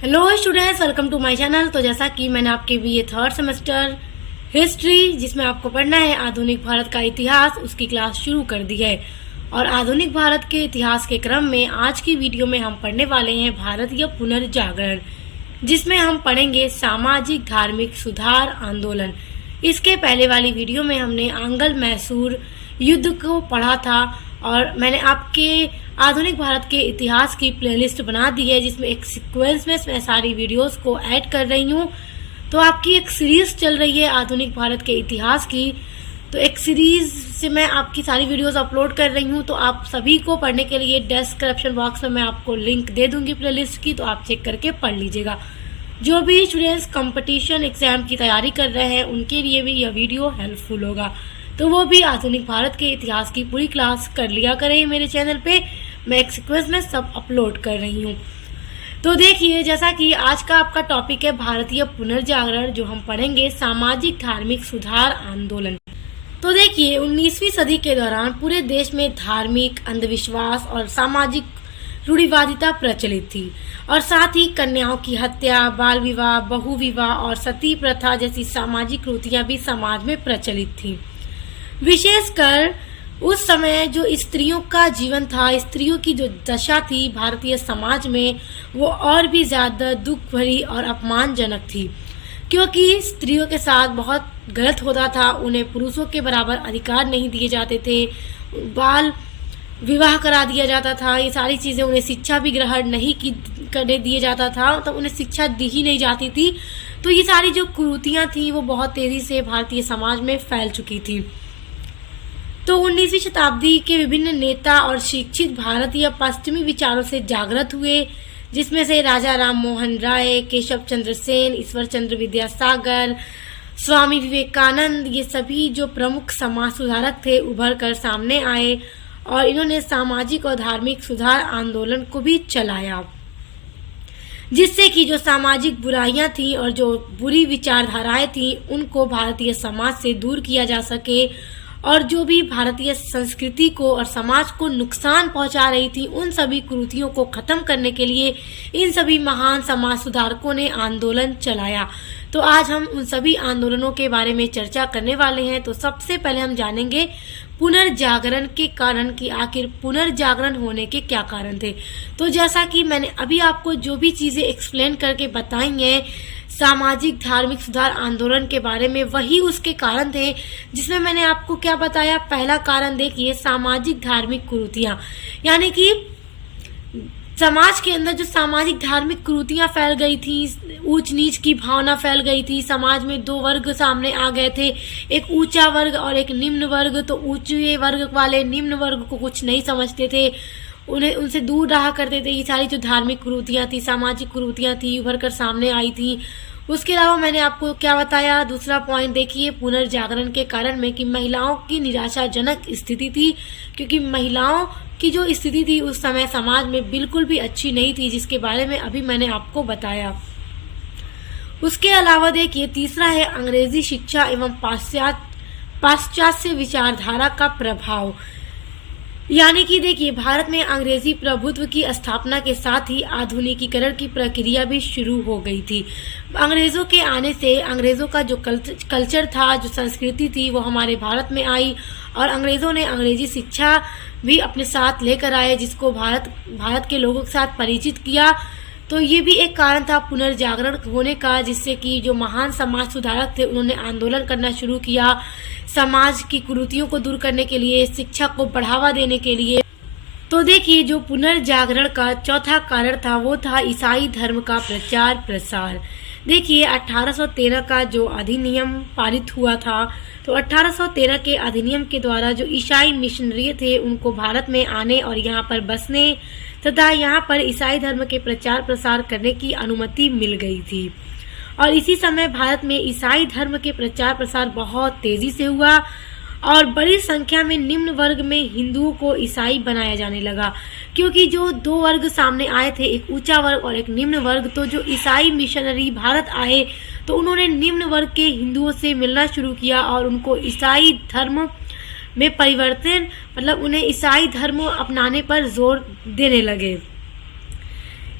Hello students, welcome to my channel. तो जैसा कि मैंने आपके बीए थर्ड सेमेस्टर हिस्ट्री, जिसमें आपको पढ़ना है आधुनिक भारत का इतिहास, उसकी क्लास शुरू कर दी है। और आधुनिक भारत के इतिहास के क्रम में आज की वीडियो में हम पढ़ने वाले हैं भारतीय पुनर्जागरण, जिसमें हम पढ़ेंगे सामाजिक धार्मिक सुधार आंदोलन। इसके पहले वाली वीडियो में हमने आंग्ल मैसूर युद्ध को पढ़ा था और मैंने आपके आधुनिक भारत के इतिहास की प्लेलिस्ट बना दी है, जिसमें एक सीक्वेंस में मैं सारी वीडियोस को ऐड कर रही हूँ। तो आपकी एक सीरीज चल रही है आधुनिक भारत के इतिहास की, तो एक सीरीज से मैं आपकी सारी वीडियोस अपलोड कर रही हूँ। तो आप सभी को पढ़ने के लिए डिस्क्रिप्शन बॉक्स में मैं आपको लिंक दे दूंगी प्लेलिस्ट की, तो आप चेक करके पढ़ लीजिएगा। जो भी स्टूडेंट्स कंपटीशन एग्जाम की तैयारी कर रहे हैं उनके लिए भी यह वीडियो हेल्पफुल होगा, तो वो भी आधुनिक भारत के इतिहास की पूरी क्लास कर लिया करें। मेरे चैनल पे मैं एक सीक्वेंस में सब अपलोड कर रही हूँ। तो देखिए, जैसा कि आज का आपका टॉपिक है भारतीय पुनर्जागरण, जो हम पढ़ेंगे सामाजिक धार्मिक सुधार आंदोलन। तो देखिए, 19वीं सदी के दौरान पूरे देश में धार्मिक अंधविश्वास और सामाजिक रूढ़िवादिता प्रचलित थी, और साथ ही कन्याओं की हत्या, बाल विवाह, बहु विवाह और सती प्रथा जैसी सामाजिक कुरीतियां भी समाज में प्रचलित थी। विशेषकर उस समय जो स्त्रियों का जीवन था, स्त्रियों की जो दशा थी भारतीय समाज में, वो और भी ज्यादा दुख भरी और अपमानजनक थी, क्योंकि स्त्रियों के साथ बहुत गलत होता था। उन्हें पुरुषों के बराबर अधिकार नहीं दिए जाते थे, बाल विवाह करा दिया जाता था, ये सारी चीजें। उन्हें शिक्षा भी ग्रहण नहीं करने दिया जाता था, तो उन्हें शिक्षा दी ही नहीं जाती थी। तो ये सारी जो कुरीतियां थी वो बहुत तेजी से भारतीय समाज में फैल चुकी थी। तो 19वीं शताब्दी के विभिन्न नेता और शिक्षित भारतीय पश्चिमी विचारों से जागृत हुए, जिसमें से राजा राम मोहन राय, केशव चंद्र सेन, ईश्वर चंद्र विद्यासागर, स्वामी विवेकानंद, ये सभी जो प्रमुख समाज सुधारक थे उभर कर सामने आए, और इन्होंने सामाजिक और धार्मिक सुधार आंदोलन को भी चलाया, जिससे कि जो सामाजिक बुराइयां थी और जो बुरी विचारधाराएं थी उनको भारतीय समाज से दूर किया जा सके, और जो भी भारतीय संस्कृति को और समाज को नुकसान पहुंचा रही थी उन सभी कुरीतियों को खत्म करने के लिए इन सभी महान समाज सुधारकों ने आंदोलन चलाया। तो आज हम उन सभी आंदोलनों के बारे में चर्चा करने वाले हैं। तो सबसे पहले हम जानेंगे पुनर्जागरण के कारण, कि आखिर पुनर्जागरण होने के क्या कारण थे। तो जैसा कि मैंने अभी आपको जो भी चीजें एक्सप्लेन करके बताई हैं सामाजिक धार्मिक सुधार आंदोलन के बारे में, वही उसके कारण थे, जिसमें मैंने आपको क्या बताया। पहला कारण देखिए, सामाजिक धार्मिक कुरीतियां, यानी कि समाज के अंदर जो सामाजिक धार्मिक कुरीतियां फैल गई थी, ऊंच नीच की भावना फैल गई थी। समाज में दो वर्ग सामने आ गए थे, एक ऊंचा वर्ग और एक निम्न वर्ग। तो ऊंचे वर्ग वाले निम्न वर्ग को कुछ नहीं समझते थे, उन्हें उनसे दूर रहा करते थे। ये सारी जो धार्मिक कुरीतियां थी, सामाजिक कुरीतियां थी, उभर कर सामने आई थी। उसके अलावा मैंने आपको क्या बताया, दूसरा पॉइंट देखिए पुनर्जागरण के कारण में, कि महिलाओं की निराशाजनक स्थिति थी, क्योंकि महिलाओं की जो स्थिति थी उस समय समाज में बिल्कुल भी अच्छी नहीं थी, जिसके बारे में अभी मैंने आपको बताया। उसके अलावा देखिए, तीसरा है अंग्रेजी शिक्षा एवं पाश्चात्य विचारधारा का प्रभाव, यानी कि देखिए भारत में अंग्रेजी प्रभुत्व की स्थापना के साथ ही आधुनिकीकरण की प्रक्रिया भी शुरू हो गई थी। अंग्रेजों के आने से अंग्रेजों का जो कल्चर था, जो संस्कृति थी, वो हमारे भारत में आई, और अंग्रेजों ने अंग्रेजी शिक्षा भी अपने साथ लेकर आए, जिसको भारत के लोगों के साथ परिचित किया। तो ये भी एक कारण था पुनर्जागरण होने का, जिससे कि जो महान समाज सुधारक थे उन्होंने आंदोलन करना शुरू किया समाज की कुरीतियों को दूर करने के लिए, शिक्षा को बढ़ावा देने के लिए। तो देखिए, जो पुनर्जागरण का चौथा कारण था वो था ईसाई धर्म का प्रचार प्रसार। देखिए, 1813 का जो अधिनियम पारित हुआ था, तो 1813 के अधिनियम के द्वारा जो ईसाई मिशनरी थे उनको भारत में आने और यहाँ पर बसने तथा यहाँ पर ईसाई धर्म के प्रचार प्रसार करने की अनुमति मिल गई थी। और इसी समय भारत में ईसाई धर्म के प्रचार प्रसार बहुत तेजी से हुआ, और बड़ी संख्या में निम्न वर्ग में हिंदुओं को ईसाई बनाया जाने लगा, क्योंकि जो दो वर्ग सामने आए थे, एक ऊंचा वर्ग और एक निम्न वर्ग। तो जो ईसाई मिशनरी भारत आए तो उन्होंने निम्न वर्ग के हिंदुओं से मिलना शुरू किया और उनको ईसाई धर्म में परिवर्तन, मतलब उन्हें ईसाई धर्म अपनाने पर जोर देने लगे।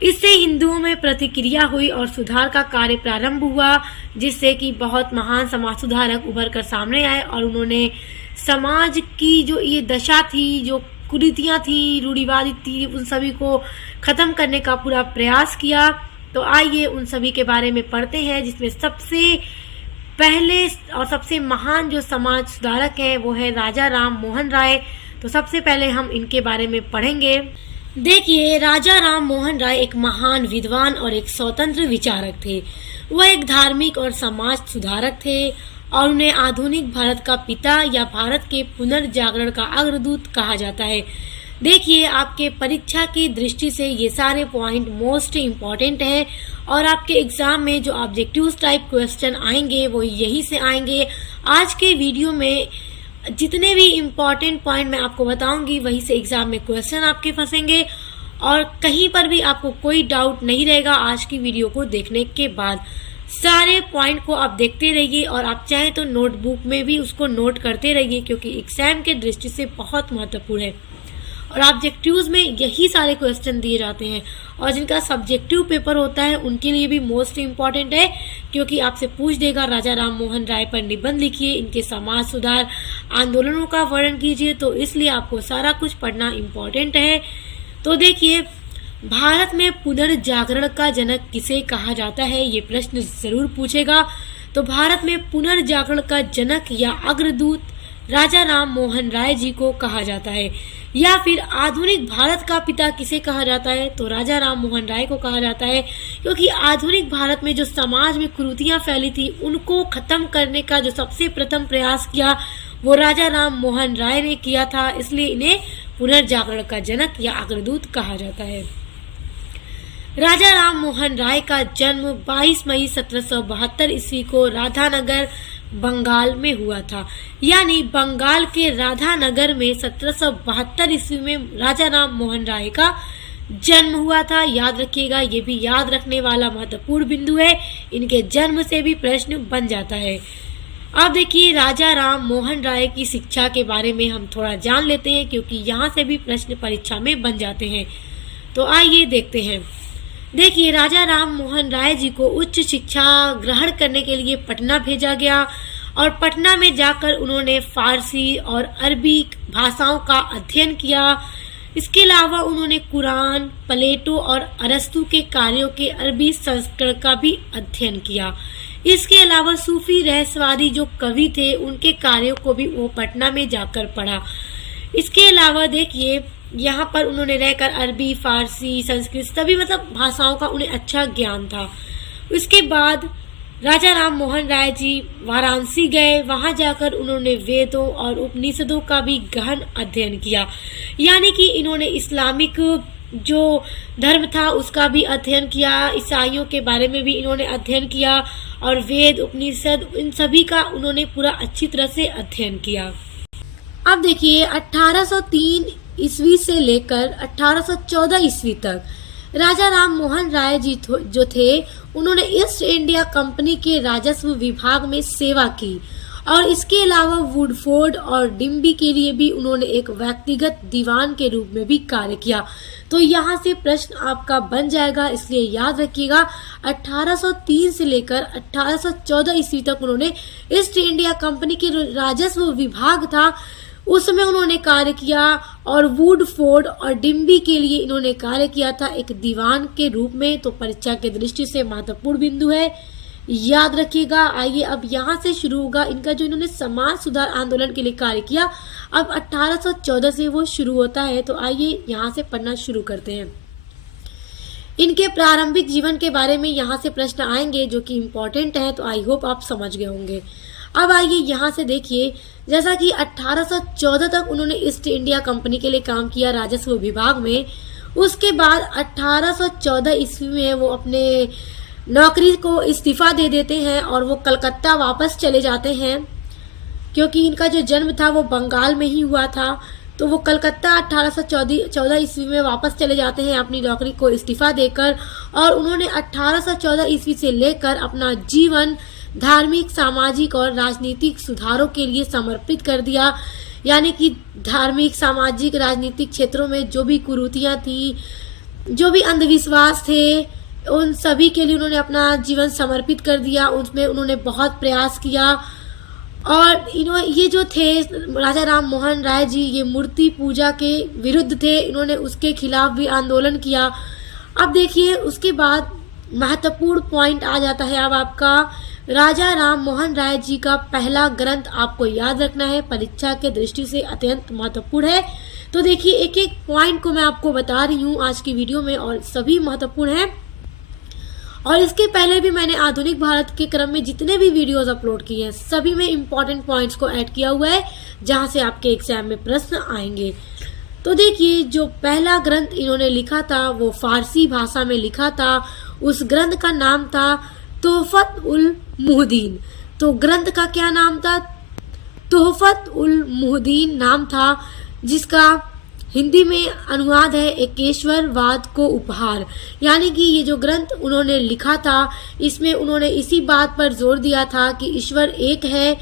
इससे हिंदुओं में प्रतिक्रिया हुई और सुधार का कार्य प्रारंभ हुआ, जिससे कि बहुत महान समाज सुधारक उभर कर सामने आए और उन्होंने समाज की जो ये दशा थी, जो कुरीतियाँ थी, रूढ़िवादी थी, उन सभी को ख़त्म करने का पूरा प्रयास किया। तो आइए उन सभी के बारे में पढ़ते हैं, जिसमें सबसे पहले और सबसे महान जो समाज सुधारक हैं वो है राजा राम मोहन राय। तो सबसे पहले हम इनके बारे में पढ़ेंगे। देखिए, राजा राम मोहन राय एक महान विद्वान और एक स्वतंत्र विचारक थे। वह एक धार्मिक और समाज सुधारक थे और उन्हें आधुनिक भारत का पिता या भारत के पुनर्जागरण का अग्रदूत कहा जाता है। देखिए, आपके परीक्षा की दृष्टि से ये सारे पॉइंट मोस्ट इम्पॉर्टेंट हैं और आपके एग्जाम में जो ऑब्जेक्टिव टाइप क्वेश्चन आएंगे वो यही से आएंगे। आज के वीडियो में जितने भी इम्पॉर्टेंट पॉइंट मैं आपको बताऊंगी वहीं से एग्जाम में क्वेश्चन आपके फंसेंगे और कहीं पर भी आपको कोई डाउट नहीं रहेगा। आज की वीडियो को देखने के बाद सारे पॉइंट को आप देखते रहिए और आप चाहें तो नोटबुक में भी उसको नोट करते रहिए, क्योंकि एग्जाम के दृष्टि से बहुत महत्वपूर्ण है और ऑब्जेक्टिव्स में यही सारे क्वेश्चन दिए जाते हैं और जिनका सब्जेक्टिव पेपर होता है उनके लिए भी मोस्ट इम्पॉर्टेंट है, क्योंकि आपसे पूछ देगा राजा राम मोहन राय पर निबंध लिखिए, इनके समाज सुधार आंदोलनों का वर्णन कीजिए। तो इसलिए आपको सारा कुछ पढ़ना इम्पॉर्टेंट है। तो देखिए, भारत में पुनर्जागरण का जनक किसे कहा जाता है, ये प्रश्न जरूर पूछेगा। तो भारत में पुनर्जागरण का जनक या अग्रदूत राजा राम मोहन राय जी को कहा जाता है। या फिर आधुनिक भारत का पिता किसे कहा जाता है, तो राजा राम मोहन राय को कहा जाता है, क्योंकि आधुनिक भारत में जो समाज में कुरीतियां फैली थी उनको खत्म करने का जो सबसे प्रथम प्रयास किया वो राजा राम मोहन राय ने किया था। इसलिए इन्हें पुनर्जागरण का जनक या अग्रदूत कहा जाता है। राजा राम मोहन राय का जन्म 22 मई 1772 ईस्वी को राधानगर बंगाल में हुआ था। यानी बंगाल के राधानगर में 1772 ईस्वी में राजा राम मोहन राय का जन्म हुआ था। याद रखिएगा, ये भी याद रखने वाला महत्वपूर्ण बिंदु है। इनके जन्म से भी प्रश्न बन जाता है। अब देखिए, राजा राम मोहन राय की शिक्षा के बारे में हम थोड़ा जान लेते हैं, क्योंकि यहाँ से भी प्रश्न परीक्षा में बन जाते हैं। तो आइए देखते हैं। देखिए, राजा राम मोहन राय जी को उच्च शिक्षा ग्रहण करने के लिए पटना भेजा गया और पटना में जाकर उन्होंने फारसी और अरबी भाषाओं का अध्ययन किया। इसके अलावा उन्होंने कुरान, प्लेटो और अरस्तु के कार्यों के अरबी संस्करण का भी अध्ययन किया। इसके अलावा सूफी रहस्यवादी जो कवि थे उनके कार्यों को भी वो पटना में जाकर पढ़ा। इसके अलावा देखिए, यहाँ पर उन्होंने रहकर अरबी, फारसी, संस्कृत सभी भाषाओं का उन्हें अच्छा ज्ञान था। इसके बाद राजा राम मोहन राय जी वाराणसी गए। वहां जाकर उन्होंने वेदों और उपनिषदों का भी गहन अध्ययन किया। यानी कि इन्होंने इस्लामिक जो धर्म था उसका भी अध्ययन किया, ईसाइयों के बारे में भी इन्होंने अध्ययन किया और वेद, उपनिषद, इन सभी का उन्होंने पूरा अच्छी तरह से अध्ययन किया। अब देखिए, 1803 ईस्वी से लेकर 1814 ईस्वी तक राजा राम मोहन राय जी जो थे उन्होंने ईस्ट इंडिया कंपनी के राजस्व विभाग में सेवा की और इसके अलावा वुडफोर्ड और डिम्बी के लिए भी उन्होंने एक व्यक्तिगत दीवान के रूप में भी कार्य किया। तो यहाँ से प्रश्न आपका बन जाएगा, इसलिए याद रखिएगा 1803 से लेकर 1814 ईस्वी तक उन्होंने ईस्ट इंडिया कंपनी के राजस्व विभाग था उसमें उन्होंने कार्य किया और वुडफोर्ड और डिम्बी के लिए इन्होंने कार्य किया था एक दीवान के रूप में। तो परीक्षा के दृष्टि से महत्वपूर्ण बिंदु है, याद रखिएगा। आइए अब यहाँ से शुरू होगा इनका जो इन्होंने समाज सुधार आंदोलन के लिए कार्य किया। अब 1814 से वो शुरू होता है। तो आइए यहाँ से पढ़ना शुरू करते हैं। इनके प्रारंभिक जीवन के बारे में यहाँ से प्रश्न आएंगे जो कि इम्पोर्टेंट है। तो आई होप आप समझ गए होंगे। अब आइए यहाँ से देखिए, जैसा कि 1814 तक उन्होंने ईस्ट इंडिया कंपनी के लिए काम किया राजस्व विभाग में। उसके बाद 1814 ईस्वी में वो अपने नौकरी को इस्तीफा दे देते हैं और वो कलकत्ता वापस चले जाते हैं, क्योंकि इनका जो जन्म था वो बंगाल में ही हुआ था। तो वो कलकत्ता 1814 ईस्वी में वापस चले जाते हैं अपनी नौकरी को इस्तीफा देकर और उन्होंने 1814 ईस्वी से लेकर अपना जीवन धार्मिक, सामाजिक और राजनीतिक सुधारों के लिए समर्पित कर दिया। यानी कि धार्मिक, सामाजिक, राजनीतिक क्षेत्रों में जो भी कुरीतियां थी, जो भी अंधविश्वास थे उन सभी के लिए उन्होंने अपना जीवन समर्पित कर दिया, उसमें उन्होंने बहुत प्रयास किया। और ये जो थे राजा राम मोहन राय जी, ये मूर्ति पूजा के विरुद्ध थे, इन्होंने उसके खिलाफ भी आंदोलन किया। अब देखिए उसके बाद महत्वपूर्ण पॉइंट आ जाता है अब आपका, राजा राम मोहन राय जी का पहला ग्रंथ आपको याद रखना है, परीक्षा के दृष्टि से अत्यंत महत्वपूर्ण है। तो देखिए एक एक पॉइंट को मैं आपको बता रही हूँ आज की वीडियो में और सभी महत्वपूर्ण हैं। और इसके पहले भी मैंने आधुनिक भारत के क्रम में जितने भी वीडियोस अपलोड किए हैं सभी में इंपॉर्टेंट पॉइंट्स को ऐड किया हुआ है, जहां से आपके एग्जाम में प्रश्न आएंगे। तो देखिए जो पहला ग्रंथ इन्होंने लिखा था वो फारसी भाषा में लिखा था। उस ग्रंथ का नाम था तोहफत उल मुहदीन। तो ग्रंथ का क्या नाम था? तोहफत उल मुहदीन नाम था, जिसका हिंदी में अनुवाद है एकेश्वरवाद को उपहार। यानी कि ये जो ग्रंथ उन्होंने लिखा था इसमें उन्होंने इसी बात पर जोर दिया था कि ईश्वर एक है,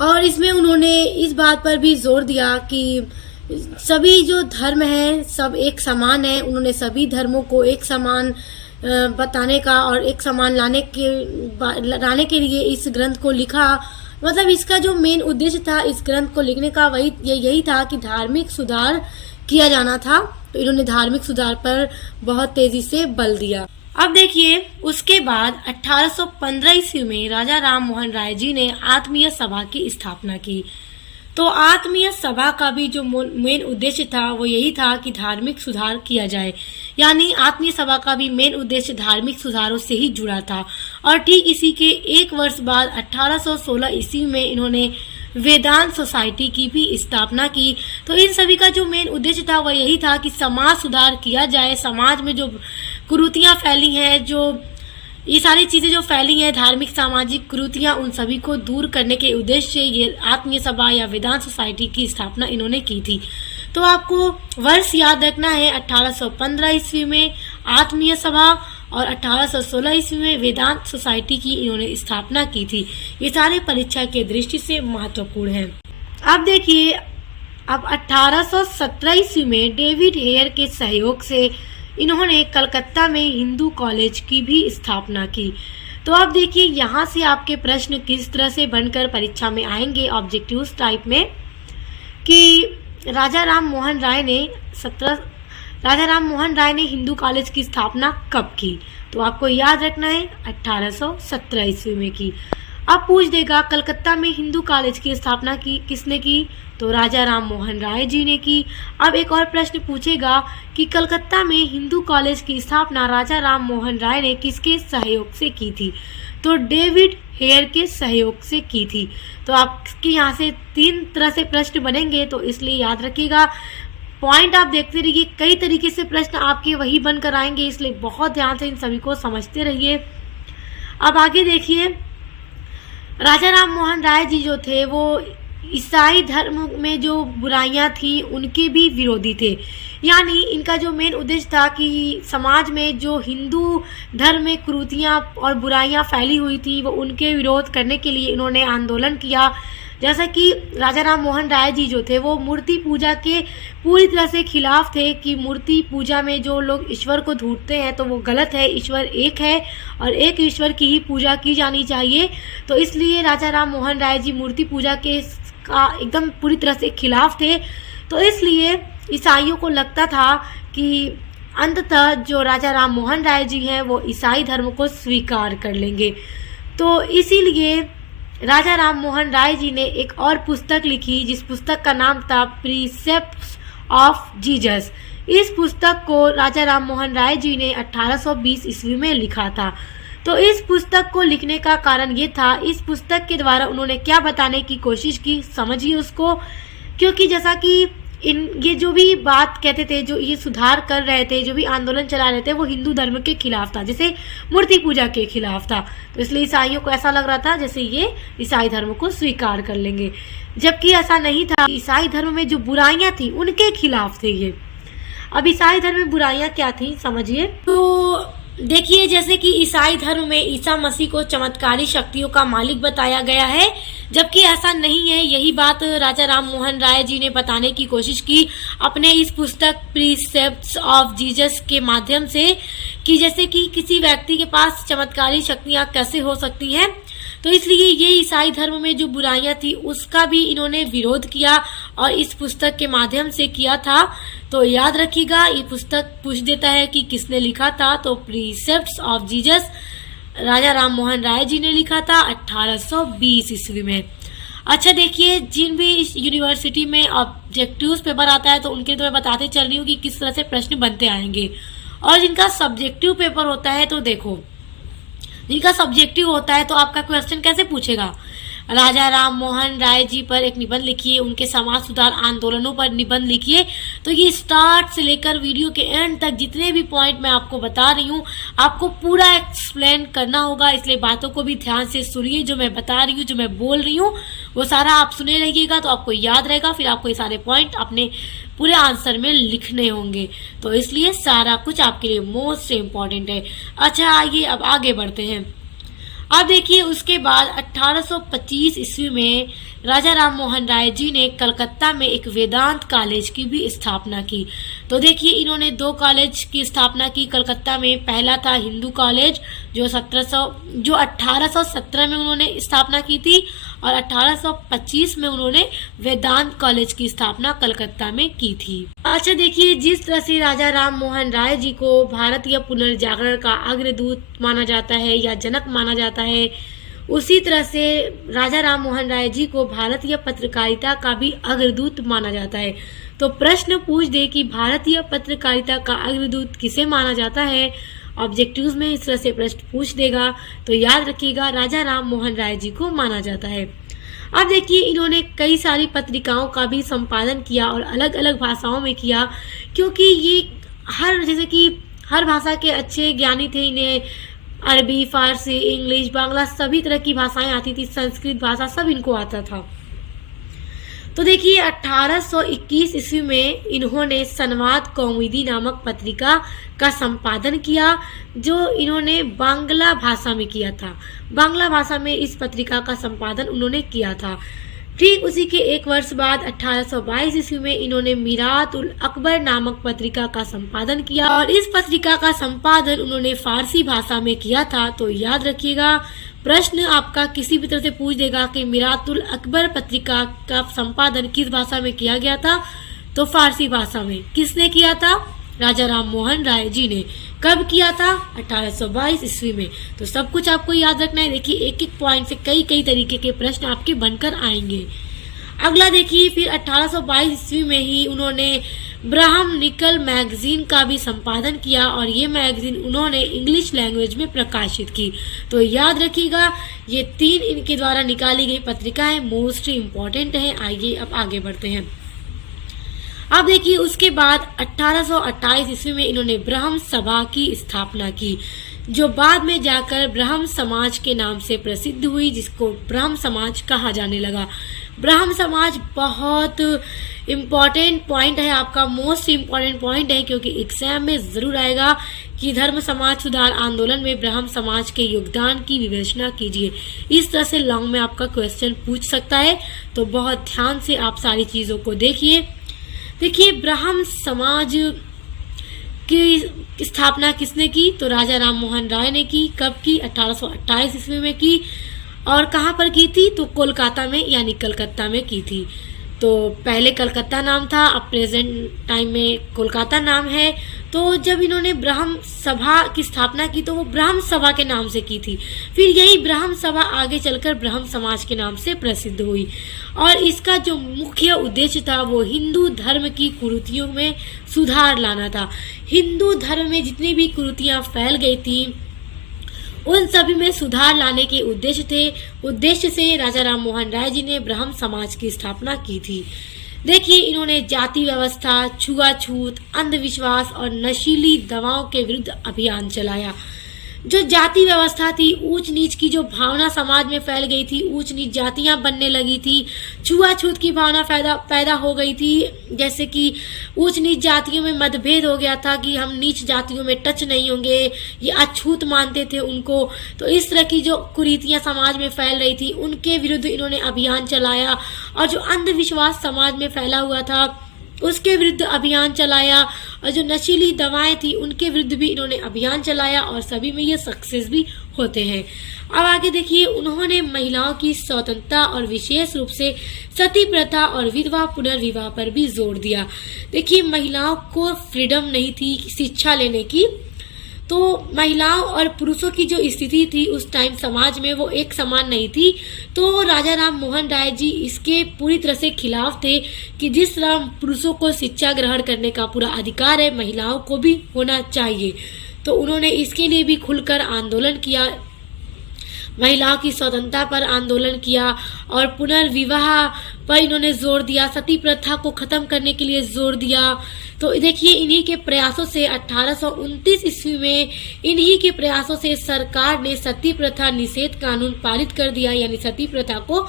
और इसमें उन्होंने इस बात पर भी जोर दिया कि सभी जो धर्म है सब एक समान है। उन्होंने सभी धर्मों को एक समान बताने का और एक समान लाने के लिए इस ग्रंथ को लिखा। मतलब इसका जो मेन उद्देश्य था इस ग्रंथ को लिखने का यही था कि धार्मिक सुधार किया जाना था। तो इन्होंने धार्मिक सुधार पर बहुत तेजी से बल दिया। अब देखिए उसके बाद 1815 ईस्वी में राजा राम मोहन राय जी ने आत्मीय सभा की स्थापना की। तो आत्मीय सभा का भी जो मेन उद्देश्य था वो यही था कि धार्मिक सुधार किया जाए। यानी आत्मीय सभा का भी मेन उद्देश्य धार्मिक सुधारों से ही जुड़ा था। और ठीक इसी के एक वर्ष बाद 1816 ईस्वी में इन्होंने वेदांत सोसाइटी की भी स्थापना की। तो इन सभी का जो मेन उद्देश्य था वह यही था कि समाज सुधार किया जाए। समाज में जो कुरीतियां फैली हैं, जो ये सारी चीजें जो फैली हैं, धार्मिक सामाजिक कुरीतियां, उन सभी को दूर करने के उद्देश्य से ये आत्मीय सभा या वेदांत सोसाइटी की स्थापना इन्होंने की थी। तो आपको वर्ष याद रखना है, 1815 ईस्वी में आत्मीय सभा और 1816 ईस्वी में वेदांत सोसाइटी की इन्होंने स्थापना की थी। ये सारे परीक्षा के दृष्टि से महत्वपूर्ण है। अब देखिए अब 1817 ईस्वी में डेविड हेयर के सहयोग से इन्होंने कलकत्ता में हिंदू कॉलेज की भी स्थापना की। तो अब देखिए यहाँ से आपके प्रश्न किस तरह से बनकर परीक्षा में आएंगे ऑब्जेक्टिव टाइप में, कि राजा राम मोहन राय ने हिंदू कॉलेज की स्थापना कब की? तो आपको याद रखना है 1817 ईस्वी में की। अब पूछ देगा कलकत्ता में हिंदू कॉलेज की स्थापना किसने की? तो राजा राम मोहन राय जी ने की। अब एक और प्रश्न पूछेगा कि कलकत्ता में हिंदू कॉलेज की स्थापना राजा राम मोहन राय ने किसके सहयोग से की थी? तो डेविड हेयर के सहयोग से की थी। तो आपके यहाँ से 3 तरह से प्रश्न बनेंगे, तो इसलिए याद रखिएगा। पॉइंट आप देखते रहिए, कई तरीके से प्रश्न आपके वही बनकर आएंगे, इसलिए बहुत ध्यान से इन सभी को समझते रहिए। अब आगे देखिए, राजा राम मोहन राय जी जो थे वो ईसाई धर्म में जो बुराइयां थी उनके भी विरोधी थे। यानी इनका जो मेन उद्देश्य था कि समाज में जो हिंदू धर्म में कुरीतियां और बुराइयां फैली हुई थी वो उनके विरोध करने के लिए इन्होंने आंदोलन किया। जैसा कि राजा राम मोहन राय जी जो थे वो मूर्ति पूजा के पूरी तरह से खिलाफ थे कि मूर्ति पूजा में जो लोग ईश्वर को ढूंढते हैं तो वो गलत है। ईश्वर एक है और एक ईश्वर की ही पूजा की जानी चाहिए। तो इसलिए राजा राम मोहन राय जी मूर्ति पूजा के का एकदम पूरी तरह से खिलाफ थे। तो इसलिए ईसाइयों को लगता था कि अंततः जो राजा राम मोहन राय जी हैं वो ईसाई धर्म को स्वीकार कर लेंगे। तो इसीलिए राजा राम मोहन राय जी ने एक और पुस्तक लिखी जिस पुस्तक का नाम था प्रीसेप्ट्स ऑफ जीसस। इस पुस्तक को राजा राम मोहन राय जी ने 1820 ईस्वी में लिखा था। तो इस पुस्तक को लिखने का कारण ये था, इस पुस्तक के द्वारा उन्होंने क्या बताने की कोशिश की, समझिए उसको। क्योंकि जैसा कि ये जो भी बात कहते थे, जो ये सुधार कर रहे थे, जो भी आंदोलन चला रहे थे, वो हिंदू धर्म के खिलाफ था, जैसे मूर्ति पूजा के खिलाफ था। तो इसलिए ईसाइयों को ऐसा लग रहा था जैसे ये ईसाई धर्म को स्वीकार कर लेंगे, जबकि ऐसा नहीं था। ईसाई धर्म में जो बुराइयां थी उनके खिलाफ थे ये। अब ईसाई धर्म में बुराइयां क्या थी समझिए। तो देखिए, जैसे कि ईसाई धर्म में ईसा मसीह को चमत्कारी शक्तियों का मालिक बताया गया है, जबकि ऐसा नहीं है। यही बात राजा राम मोहन राय जी ने बताने की कोशिश की अपने इस पुस्तक प्रीसेप्ट्स ऑफ जीसस के माध्यम से, कि जैसे कि किसी व्यक्ति के पास चमत्कारी शक्तियां कैसे हो सकती हैं। तो इसलिए ये ईसाई धर्म में जो बुराइयां थी उसका भी इन्होंने विरोध किया और इस पुस्तक के माध्यम से किया था। तो याद रखिएगा, ये पुस्तक पूछ देता है कि किसने लिखा था, तो प्रीसेप्ट्स ऑफ जीसस राजा राम मोहन राय जी ने लिखा था 1820 ईस्वी में। अच्छा देखिए, जिन भी इस यूनिवर्सिटी में ऑब्जेक्टिव्स पेपर आता है तो उनके तो मैं बताते चल रही हूँ कि किस तरह से प्रश्न बनते आएंगे। और जिनका सब्जेक्टिव पेपर होता है तो देखो, जिनका सब्जेक्टिव होता है तो आपका क्वेश्चन कैसे पूछेगा, राजा राम मोहन राय जी पर एक निबंध लिखिए, उनके समाज सुधार आंदोलनों पर निबंध लिखिए। तो ये स्टार्ट से लेकर वीडियो के एंड तक जितने भी पॉइंट मैं आपको बता रही हूँ आपको पूरा एक्सप्लेन करना होगा, इसलिए बातों को भी ध्यान से सुनिए। जो मैं बता रही हूँ, जो मैं बोल रही हूँ वो सारा आप सुने रहिएगा तो आपको याद रहेगा। फिर आपको ये सारे पॉइंट अपने पूरे आंसर में लिखने होंगे, तो इसलिए सारा कुछ आपके लिए मोस्ट इम्पॉर्टेंट है। अच्छा आइए अब आगे बढ़ते हैं। अब देखिए, उसके बाद 1825 ईस्वी में राजा राम मोहन राय जी ने कलकत्ता में एक वेदांत कॉलेज की भी स्थापना की। तो देखिए, इन्होंने 2 कॉलेज की स्थापना की कलकत्ता में। पहला था हिंदू कॉलेज जो 1817 में उन्होंने स्थापना की थी, और 1825 में उन्होंने वेदांत कॉलेज की स्थापना कलकत्ता में की थी। अच्छा देखिए, जिस तरह से राजा राम मोहन राय जी को भारतीय पुनर्जागरण का अग्रदूत माना जाता है या जनक माना जाता है, उसी तरह से राजा राम मोहन राय जी को भारतीय पत्रकारिता का भी अग्रदूत माना जाता है। तो प्रश्न पूछ दे कि भारतीय पत्रकारिता का अग्रदूत किसे माना जाता है, ऑब्जेक्टिव्स में इस तरह से प्रश्न पूछ देगा तो याद रखिएगा राजा राम मोहन राय जी को माना जाता है। अब देखिए, इन्होंने कई सारी पत्रिकाओं का भी संपादन किया और अलग अलग भाषाओं में किया, क्योंकि ये जैसे कि हर भाषा के अच्छे ज्ञानी थे। इन्हें अरबी, फारसी, इंग्लिश, बांग्ला सभी तरह की भाषाएं आती थी, संस्कृत भाषा सब इनको आता था। तो देखिए, 1821 ईस्वी में इन्होंने संवाद कौमुदी नामक पत्रिका का संपादन किया, जो इन्होंने बांग्ला भाषा में किया था। बांग्ला भाषा में इस पत्रिका का संपादन उन्होंने किया था। ठीक उसी के एक वर्ष बाद 1822 ईस्वी में इन्होंने मीरात उल अकबर नामक पत्रिका का संपादन किया, और इस पत्रिका का संपादन उन्होंने फारसी भाषा में किया था। तो याद रखिएगा, प्रश्न आपका किसी भी तरह से पूछ देगा कि मीरात उल अकबर पत्रिका का संपादन किस भाषा में किया गया था, तो फारसी भाषा में। किसने किया था? राजा राम मोहन राय जी ने। कब किया था? 1822 ईस्वी में। तो सब कुछ आपको याद रखना है। देखिए, एक एक पॉइंट से कई कई तरीके के प्रश्न आपके बनकर आएंगे। अगला देखिए, फिर 1822 ईस्वी में ही उन्होंने ब्रह्म निकल मैगजीन का भी संपादन किया, और ये मैगजीन उन्होंने इंग्लिश लैंग्वेज में प्रकाशित की। तो याद रखिएगा, ये 3 इनके द्वारा निकाली गई पत्रिकाएं मोस्ट इम्पॉर्टेंट हैं। आइए अब आगे बढ़ते हैं। अब देखिए, उसके बाद 1828 ईस्वी में इन्होंने ब्रह्म सभा की स्थापना की, जो बाद में जाकर ब्रह्म समाज के नाम से प्रसिद्ध हुई, जिसको ब्रह्म समाज कहा जाने लगा। ब्रह्म समाज बहुत इम्पॉर्टेंट पॉइंट है, आपका मोस्ट इम्पॉर्टेंट पॉइंट है, क्योंकि एग्जाम में जरूर आएगा कि धर्म समाज सुधार आंदोलन में ब्रह्म समाज के योगदान की विवेचना कीजिए। इस तरह से लॉन्ग में आपका क्वेश्चन पूछ सकता है, तो बहुत ध्यान से आप सारी चीज़ों को देखिए। देखिए, ब्रह्म समाज की स्थापना किसने की? तो राजा राम मोहन राय ने की। कब की? 1828 ईस्वी में की। और कहाँ पर की थी? तो कोलकाता में, यानी कलकत्ता में की थी। तो पहले कलकत्ता नाम था, अब प्रेजेंट टाइम में कोलकाता नाम है। तो जब इन्होंने ब्रह्म सभा की स्थापना की तो वो ब्रह्म सभा के नाम से की थी। फिर यही ब्रह्म सभा आगे चलकर ब्रह्म समाज के नाम से प्रसिद्ध हुई, और इसका जो मुख्य उद्देश्य था वो हिंदू धर्म की कुरीतियों में सुधार लाना था। हिंदू धर्म में जितनी भी कुरीतियां फैल गई थी उन सभी में सुधार लाने के उद्देश्य से राजा राम मोहन राय जी ने ब्रह्म समाज की स्थापना की थी। देखिए, इन्होंने जाति व्यवस्था, छुआछूत, अंधविश्वास और नशीली दवाओं के विरुद्ध अभियान चलाया। जो जाति व्यवस्था थी, ऊंच नीच की जो भावना समाज में फैल गई थी, ऊंच नीच जातियां बनने लगी थी, छुआछूत की भावना पैदा हो गई थी। जैसे कि ऊंच नीच जातियों में मतभेद हो गया था कि हम नीच जातियों में टच नहीं होंगे, ये अछूत मानते थे उनको। तो इस तरह की जो कुरीतियां समाज में फैल रही थी, उनके विरुद्ध इन्होंने अभियान चलाया। और जो अंधविश्वास समाज में फैला हुआ था, उसके विरुद्ध अभियान चलाया। और जो नशीली दवाएं थी, उनके विरुद्ध भी इन्होंने अभियान चलाया, और सभी में ये सक्सेस भी होते हैं। अब आगे देखिए, उन्होंने महिलाओं की स्वतंत्रता और विशेष रूप से सती प्रथा और विधवा पुनर्विवाह पर भी जोर दिया। देखिए, महिलाओं को फ्रीडम नहीं थी शिक्षा लेने की, तो महिलाओं और पुरुषों की जो स्थिति थी उस टाइम समाज में, वो एक समान नहीं थी। तो राजा राम मोहन राय जी इसके पूरी तरह से खिलाफ थे कि जिस तरह पुरुषों को शिक्षा ग्रहण करने का पूरा अधिकार है, महिलाओं को भी होना चाहिए। तो उन्होंने इसके लिए भी खुलकर आंदोलन किया, महिलाओं की स्वतंत्रता पर आंदोलन किया, और पुनर्विवाह पर इन्होंने जोर दिया, सती प्रथा को खत्म करने के लिए जोर दिया। तो देखिए, इन्हीं के प्रयासों से 1829 ईस्वी में इन्हीं के प्रयासों से सरकार ने सती प्रथा निषेध कानून पारित कर दिया, यानी सती प्रथा को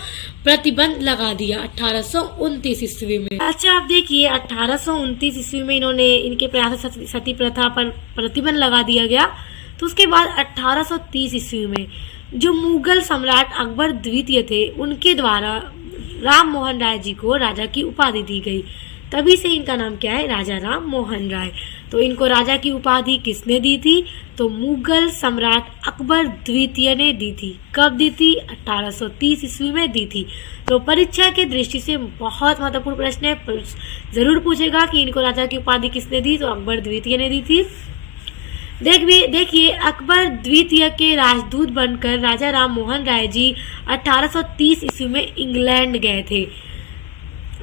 प्रतिबंध लगा दिया 1829 ईस्वी में। अच्छा, आप देखिए 1829 ईस्वी में इन्होंने, इनके प्रयासों से सती प्रथा पर प्रतिबंध लगा दिया गया। तो उसके बाद 1830 ईस्वी में जो मुगल सम्राट अकबर द्वितीय थे, उनके द्वारा राम मोहन राय जी को राजा की उपाधि दी गई। तभी से इनका नाम क्या है, राजा राम मोहन राय। तो इनको राजा की उपाधि किसने दी थी, तो मुगल सम्राट अकबर द्वितीय ने दी थी। कब दी थी, 1830 ईस्वी में दी थी। तो परीक्षा के दृष्टि से बहुत महत्वपूर्ण प्रश्न है, जरूर पूछेगा कि इनको राजा की उपाधि किसने दी, तो अकबर द्वितीय ने दी थी। देखिए, अकबर द्वितीय के राजदूत बनकर राजा राम मोहन राय जी 1830 ईस्वी में इंग्लैंड गए थे,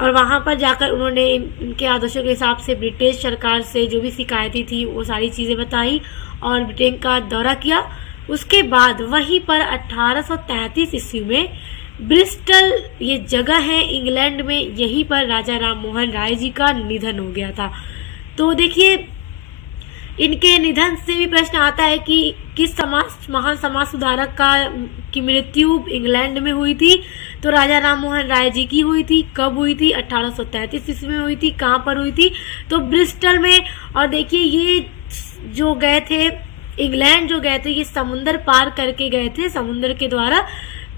और वहां पर जाकर उन्होंने इनके आदर्शों के हिसाब से ब्रिटिश सरकार से जो भी शिकायतें थी वो सारी चीज़ें बताई, और ब्रिटेन का दौरा किया। उसके बाद वहीं पर 1833 ईस्वी में ब्रिस्टल, ये जगह है इंग्लैंड में, यहीं पर राजा राम मोहन राय जी का निधन हो गया था। तो देखिए, इनके निधन से भी प्रश्न आता है कि किस महान समाज सुधारक की मृत्यु इंग्लैंड में हुई थी। तो राजा राम मोहन राय जी की हुई थी। कब हुई थी, 1833 ईस्वी में हुई थी। कहाँ पर हुई थी, तो ब्रिस्टल में। और देखिए, ये जो गए थे इंग्लैंड, जो गए थे, ये समुंदर पार करके गए थे, समुद्र के द्वारा।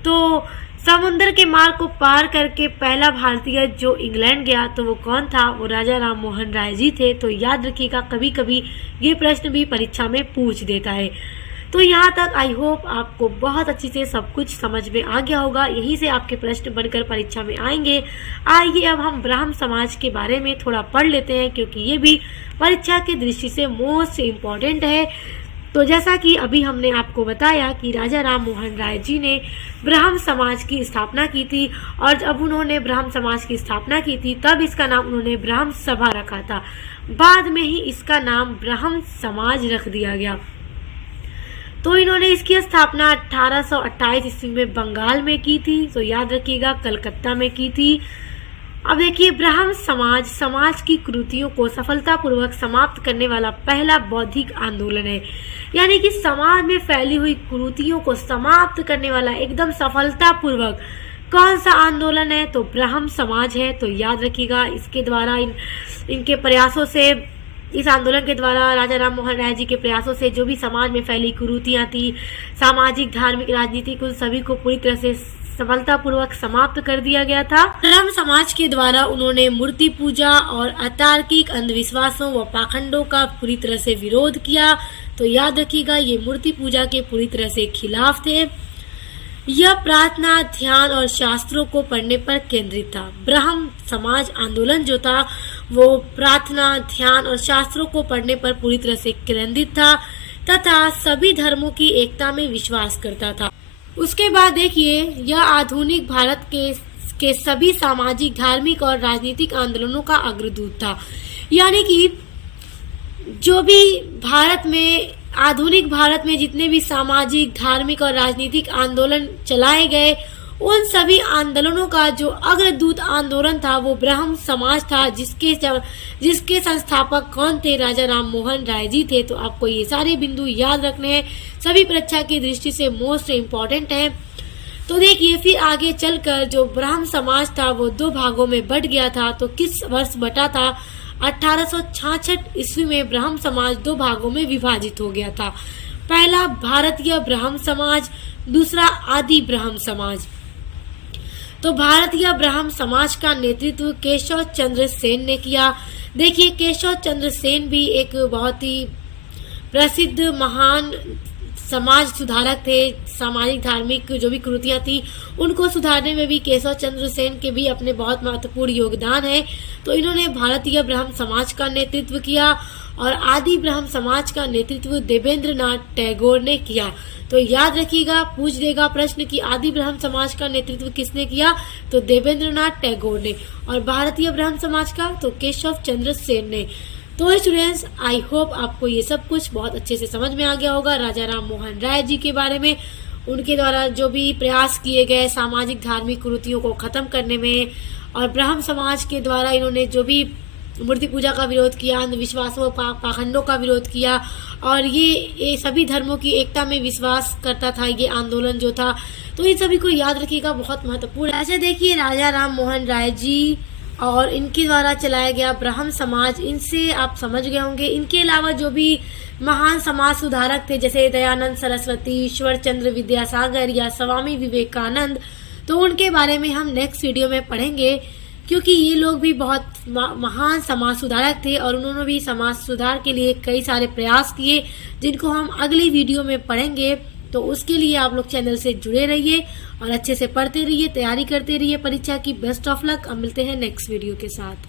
तो समुद्र के मार्ग को पार करके पहला भारतीय जो इंग्लैंड गया, तो वो कौन था, वो राजा राम मोहन राय जी थे। तो याद रखिएगा, कभी कभी ये प्रश्न भी परीक्षा में पूछ देता है। तो यहाँ तक आई होप आपको बहुत अच्छी से सब कुछ समझ में आ गया होगा। यहीं से आपके प्रश्न बनकर परीक्षा में आएंगे। आइए अब हम ब्राह्मण समाज के बारे में थोड़ा पढ़ लेते हैं, क्योंकि ये भी परीक्षा की दृष्टि से मोस्ट इम्पॉर्टेंट है। तो जैसा कि अभी हमने आपको बताया कि राजा राम मोहन राय जी ने ब्राह्मण समाज की स्थापना की थी, और जब उन्होंने ब्राह्मण समाज की स्थापना की थी तब इसका नाम उन्होंने ब्राह्मण सभा रखा था। बाद में ही इसका नाम ब्राह्मण समाज रख दिया गया। तो इन्होंने इसकी स्थापना 1828 ईस्वी में बंगाल में की थी। तो याद रखिएगा, कलकत्ता में की थी। अब देखिए, ब्राह्मण समाज की कुरीतियों को सफलतापूर्वक समाप्त करने वाला पहला बौद्धिक आंदोलन है। यानी कि समाज में फैली हुई कुरीतियों को समाप्त करने वाला एकदम सफलतापूर्वक कौन सा आंदोलन है, तो ब्राह्मण समाज है। तो याद रखिएगा, इसके द्वारा इनके प्रयासों से, इस आंदोलन के द्वारा राजा राम मोहन राय जी के प्रयासों से जो भी समाज में फैली कुरीतियां थी, सामाजिक, धार्मिक, राजनीतिक, उन सभी को पूरी तरह से सफलतापूर्वक समाप्त कर दिया गया था। ब्राह्मण समाज के द्वारा उन्होंने मूर्ति पूजा और अतार्किक अंधविश्वासों व पाखंडों का पूरी तरह से विरोध किया। तो याद रखिएगा, ये मूर्ति पूजा के पूरी तरह से खिलाफ थे। यह प्रार्थना, ध्यान और शास्त्रों को पढ़ने पर केंद्रित था। ब्राह्मण समाज आंदोलन जो था वो प्रार्थना, ध्यान और शास्त्रों को पढ़ने पर पूरी तरह से केंद्रित था तथा सभी धर्मों की एकता में विश्वास करता था। उसके बाद देखिए, यह आधुनिक भारत के सभी सामाजिक, धार्मिक और राजनीतिक आंदोलनों का अग्रदूत था। यानी कि जो भी भारत में, आधुनिक भारत में जितने भी सामाजिक, धार्मिक और राजनीतिक आंदोलन चलाए गए, उन सभी आंदोलनों का जो अग्रदूत आंदोलन था वो ब्राह्म समाज था, जिसके संस्थापक कौन थे? राजा राम मोहन राय जी थे। तो आपको ये सारे बिंदु याद रखने हैं, सभी परीक्षा की दृष्टि से मोस्ट इम्पोर्टेंट है। तो देखिए फिर आगे चलकर जो ब्राह्म समाज था वो दो भागों में बट गया था। तो किस वर्ष बटा था? 1866 ईस्वी में ब्राह्म समाज दो भागों में विभाजित हो गया था। पहला भारतीय ब्राह्म समाज, दूसरा आदि ब्राह्म समाज। तो भारतीय ब्राह्म समाज का नेतृत्व केशव चंद्र सेन ने किया। देखिए केशव चंद्र सेन भी एक बहुत ही प्रसिद्ध महान समाज सुधारक थे। सामाजिक धार्मिक जो भी कुरीतियां थी उनको सुधारने में भी केशव चंद्र सेन के भी अपने बहुत महत्वपूर्ण योगदान है। तो इन्होंने भारतीय ब्राह्म समाज का नेतृत्व किया और आदि ब्राह्म समाज का नेतृत्व देवेंद्र नाथ टैगोर ने किया। तो याद रखिएगा, पूछ देगा प्रश्न कि आदि ब्राह्म समाज का नेतृत्व किसने किया? तो देवेंद्र नाथ टैगोर ने। और भारतीय ब्राह्म समाज का तो केशव चंद्र सेन ने। तो स्टूडेंट्स, आई होप आपको ये सब कुछ बहुत अच्छे से समझ में आ गया होगा राजा राम मोहन राय जी के बारे में, उनके द्वारा जो भी प्रयास किए गए सामाजिक धार्मिक कुरीतियों को खत्म करने में, और ब्राह्म समाज के द्वारा इन्होंने जो भी मूर्ति पूजा का विरोध किया, अंधविश्वासों पाखंडों का विरोध किया, और ये सभी धर्मों की एकता में विश्वास करता था ये आंदोलन जो था। तो इन सभी को याद रखिएगा, बहुत महत्वपूर्ण है। ऐसे देखिए राजा राम मोहन राय जी और इनके द्वारा चलाया गया ब्राह्म समाज, इनसे आप समझ गए होंगे। इनके अलावा जो भी महान समाज सुधारक थे जैसे दयानंद सरस्वती, ईश्वर चंद्र विद्यासागर या स्वामी विवेकानंद, तो उनके बारे में हम नेक्स्ट वीडियो में पढ़ेंगे, क्योंकि ये लोग भी बहुत महान समाज सुधारक थे और उन्होंने भी समाज सुधार के लिए कई सारे प्रयास किए, जिनको हम अगली वीडियो में पढ़ेंगे। तो उसके लिए आप लोग चैनल से जुड़े रहिए और अच्छे से पढ़ते रहिए, तैयारी करते रहिए परीक्षा की। Best of luck. अब मिलते हैं नेक्स्ट वीडियो के साथ।